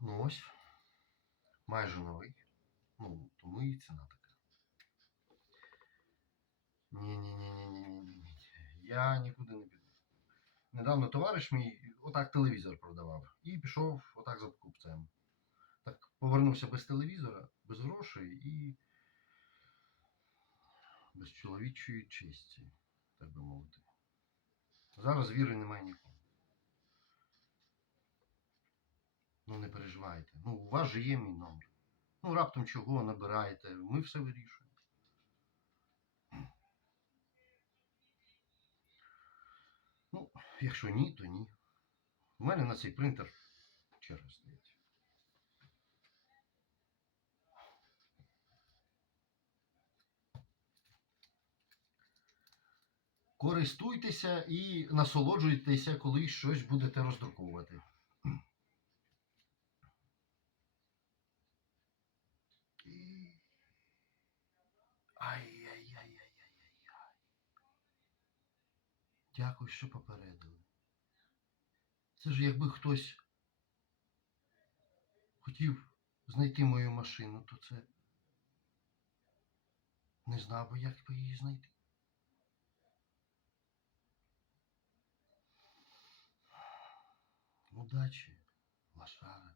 Ну ось. Майже новий. Ну, тому і ціна така. Ні-ні-ні-ні-ні-ні-ні. Я нікуди не піду. Недавно товариш мій отак телевізор продавав. І пішов отак за покупцем. Так повернувся без телевізора, без грошей і без чоловічої честі, так би мовити. Зараз віри немає нікому. Ну не переживайте. Ну, у вас же є мій номер. Ну, раптом чого набираєте, ми все вирішуємо. Ну, якщо ні, то ні. У мене на цей принтер черга стоїть. Користуйтеся і насолоджуйтеся, коли щось будете роздруковувати. Дякую, що попередили. Це ж якби хтось хотів знайти мою машину, то це не знав би, як би її знайти. Удачі, лошара.